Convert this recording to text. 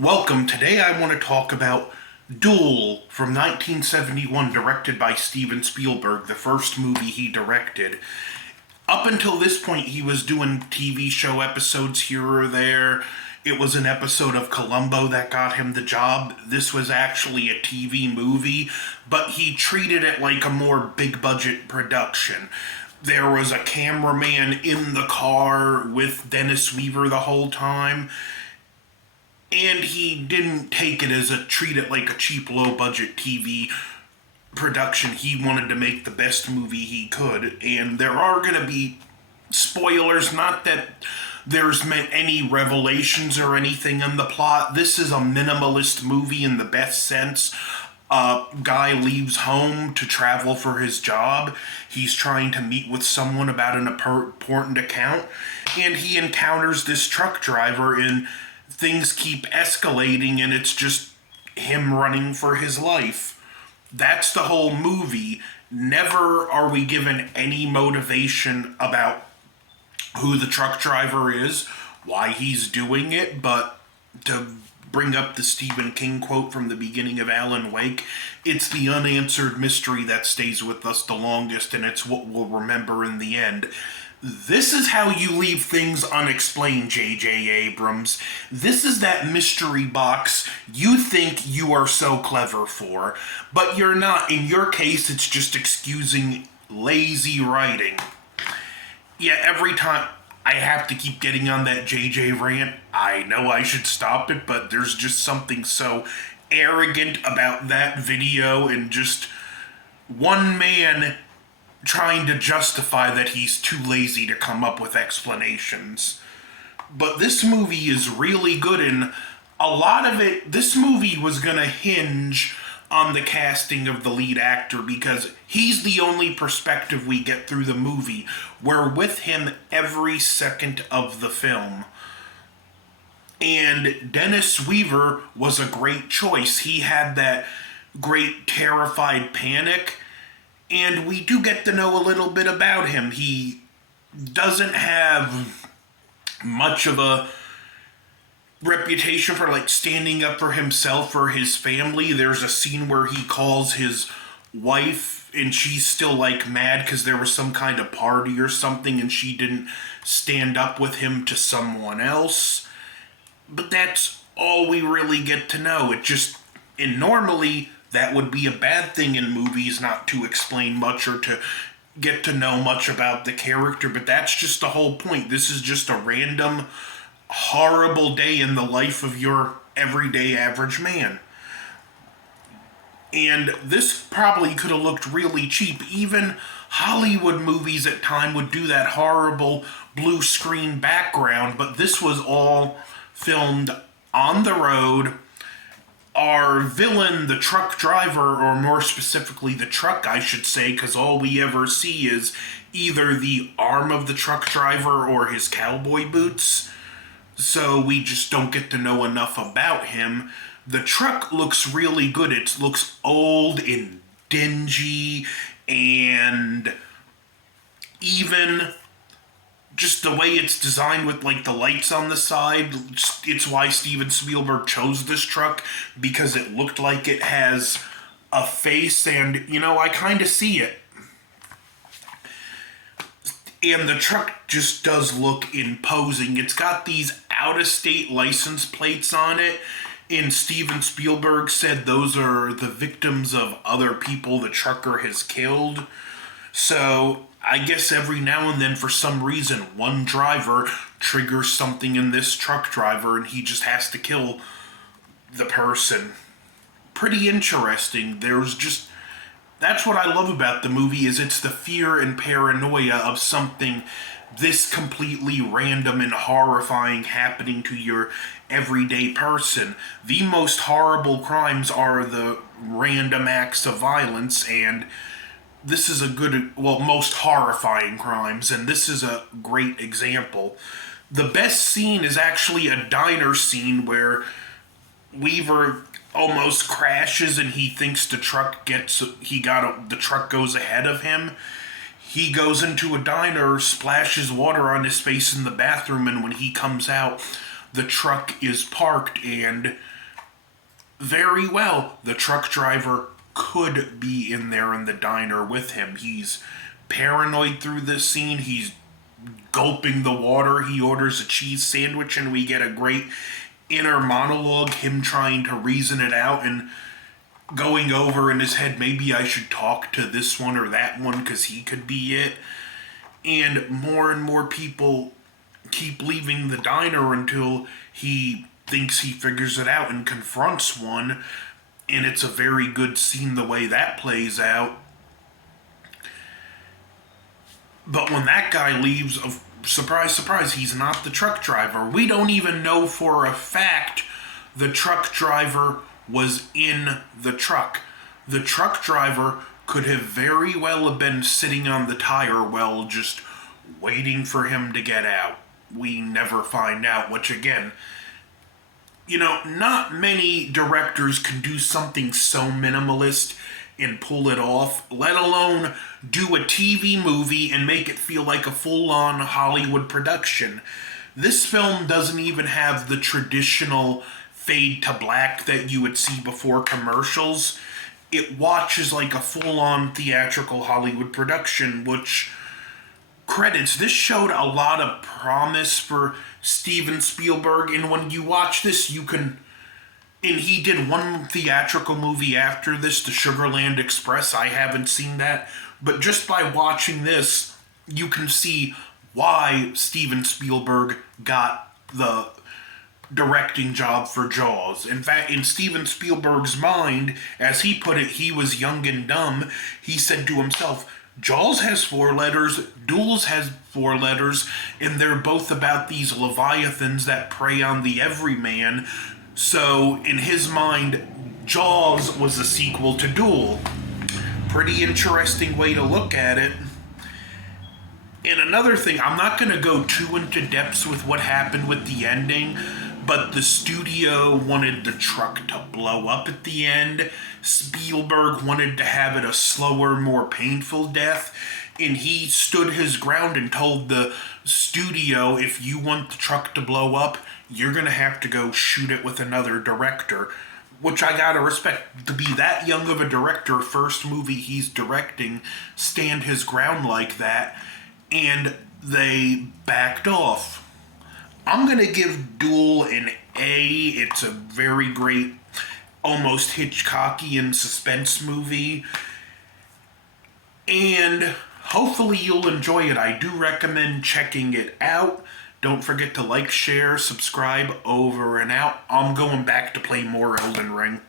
Welcome. Today I want to talk about Dule from 1971, directed by Steven Spielberg, the first movie he directed. Up until this point, he was doing TV show episodes here or there. It was an episode of Columbo that got him the job. This was actually a TV movie, but he treated it like a more big budget production. There was a cameraman in the car with Dennis Weaver the whole time, and he didn't take it as treat it like a cheap low budget TV production. He wanted to make the best movie he could, and there are going to be spoilers. Not that there's any revelations or anything in the plot. This is a minimalist movie in the best sense. A guy leaves home to travel for his job. He's trying to meet with someone about an important account, and he encounters this truck driver, and things keep escalating, and it's just him running for his life. That's the whole movie. Never are we given any motivation about who the truck driver is, why he's doing it, but to bring up the Stephen King quote from the beginning of Alan Wake, it's the unanswered mystery that stays with us the longest, and it's what we'll remember in the end. This is how you leave things unexplained, J.J. Abrams. This is that mystery box you think you are so clever for, but you're not. In your case, it's just excusing lazy writing. Yeah, every time I have to keep getting on that J.J. rant, I know I should stop it, but there's just something so arrogant about that video, and just one man trying to justify that he's too lazy to come up with explanations. But this movie is really good, and a lot of it, this movie was going to hinge on the casting of the lead actor, because he's the only perspective we get through the movie. We're with him every second of the film. And Dennis Weaver was a great choice. He had that great terrified panic, and we do get to know a little bit about him. He doesn't have much of a reputation for standing up for himself or his family. There's a scene where he calls his wife, and she's still mad because there was some kind of party or something, and she didn't stand up with him to someone else. But that's all we really get to know. And normally that would be a bad thing in movies, not to explain much or to get to know much about the character, but that's just the whole point. This is just a random, horrible day in the life of your everyday average man. And this probably could have looked really cheap. Even Hollywood movies at time would do that horrible blue screen background, but this was all filmed on the road. Our villain, the truck driver, or more specifically the truck, I should say, because all we ever see is either the arm of the truck driver or his cowboy boots. So we just don't get to know enough about him. The truck looks really good. It looks old and dingy, and even just the way it's designed with the lights on the side. It's why Steven Spielberg chose this truck, because it looked like it has a face, and I kind of see it. And the truck just does look imposing. It's got these out-of-state license plates on it, and Steven Spielberg said those are the victims of other people the trucker has killed. So I guess every now and then, for some reason, one driver triggers something in this truck driver, and he just has to kill the person. Pretty interesting. That's what I love about the movie, is it's the fear and paranoia of something this completely random and horrifying happening to your everyday person. The most horrible crimes are the random acts of violence, and this is most horrifying crimes, and this is a great example. The best scene is actually a diner scene where Weaver almost crashes, and he thinks the truck goes ahead of him. He goes into a diner, splashes water on his face in the bathroom, and when he comes out, the truck is parked, and very well, the truck driver could be in there in the diner with him. He's paranoid through this scene. He's gulping the water. He orders a cheese sandwich, and we get a great inner monologue, him trying to reason it out and going over in his head, maybe I should talk to this one or that one because he could be it. And more people keep leaving the diner until he thinks he figures it out and confronts one. And it's a very good scene the way that plays out. But when that guy leaves, surprise, surprise, he's not the truck driver. We don't even know for a fact the truck driver was in the truck. The truck driver could have very well have been sitting on the tire well, just waiting for him to get out. We never find out, which again, not many directors can do something so minimalist and pull it off, let alone do a TV movie and make it feel like a full-on Hollywood production. This film doesn't even have the traditional fade to black that you would see before commercials. It watches like a full-on theatrical Hollywood production, which credits. This showed a lot of promise for Steven Spielberg, and when you watch this, you can... And he did one theatrical movie after this, the Sugarland Express. I haven't seen that. But just by watching this, you can see why Steven Spielberg got the directing job for Jaws. In fact, in Steven Spielberg's mind, as he put it, he was young and dumb. He said to himself, Jaws has 4 letters, Dule has 4 letters, and they're both about these leviathans that prey on the everyman. So, in his mind, Jaws was a sequel to Dule. Pretty interesting way to look at it. And another thing, I'm not going to go too into depths with what happened with the ending, but the studio wanted the truck to blow up at the end. Spielberg wanted to have it a slower, more painful death, and he stood his ground and told the studio, if you want the truck to blow up, you're going to have to go shoot it with another director, which I gotta respect. To be that young of a director, first movie he's directing, stand his ground like that, and they backed off. I'm going to give Dule an A. It's a very great, almost Hitchcockian suspense movie. And hopefully you'll enjoy it. I do recommend checking it out. Don't forget to like, share, subscribe, over and out. I'm going back to play more Elden Ring.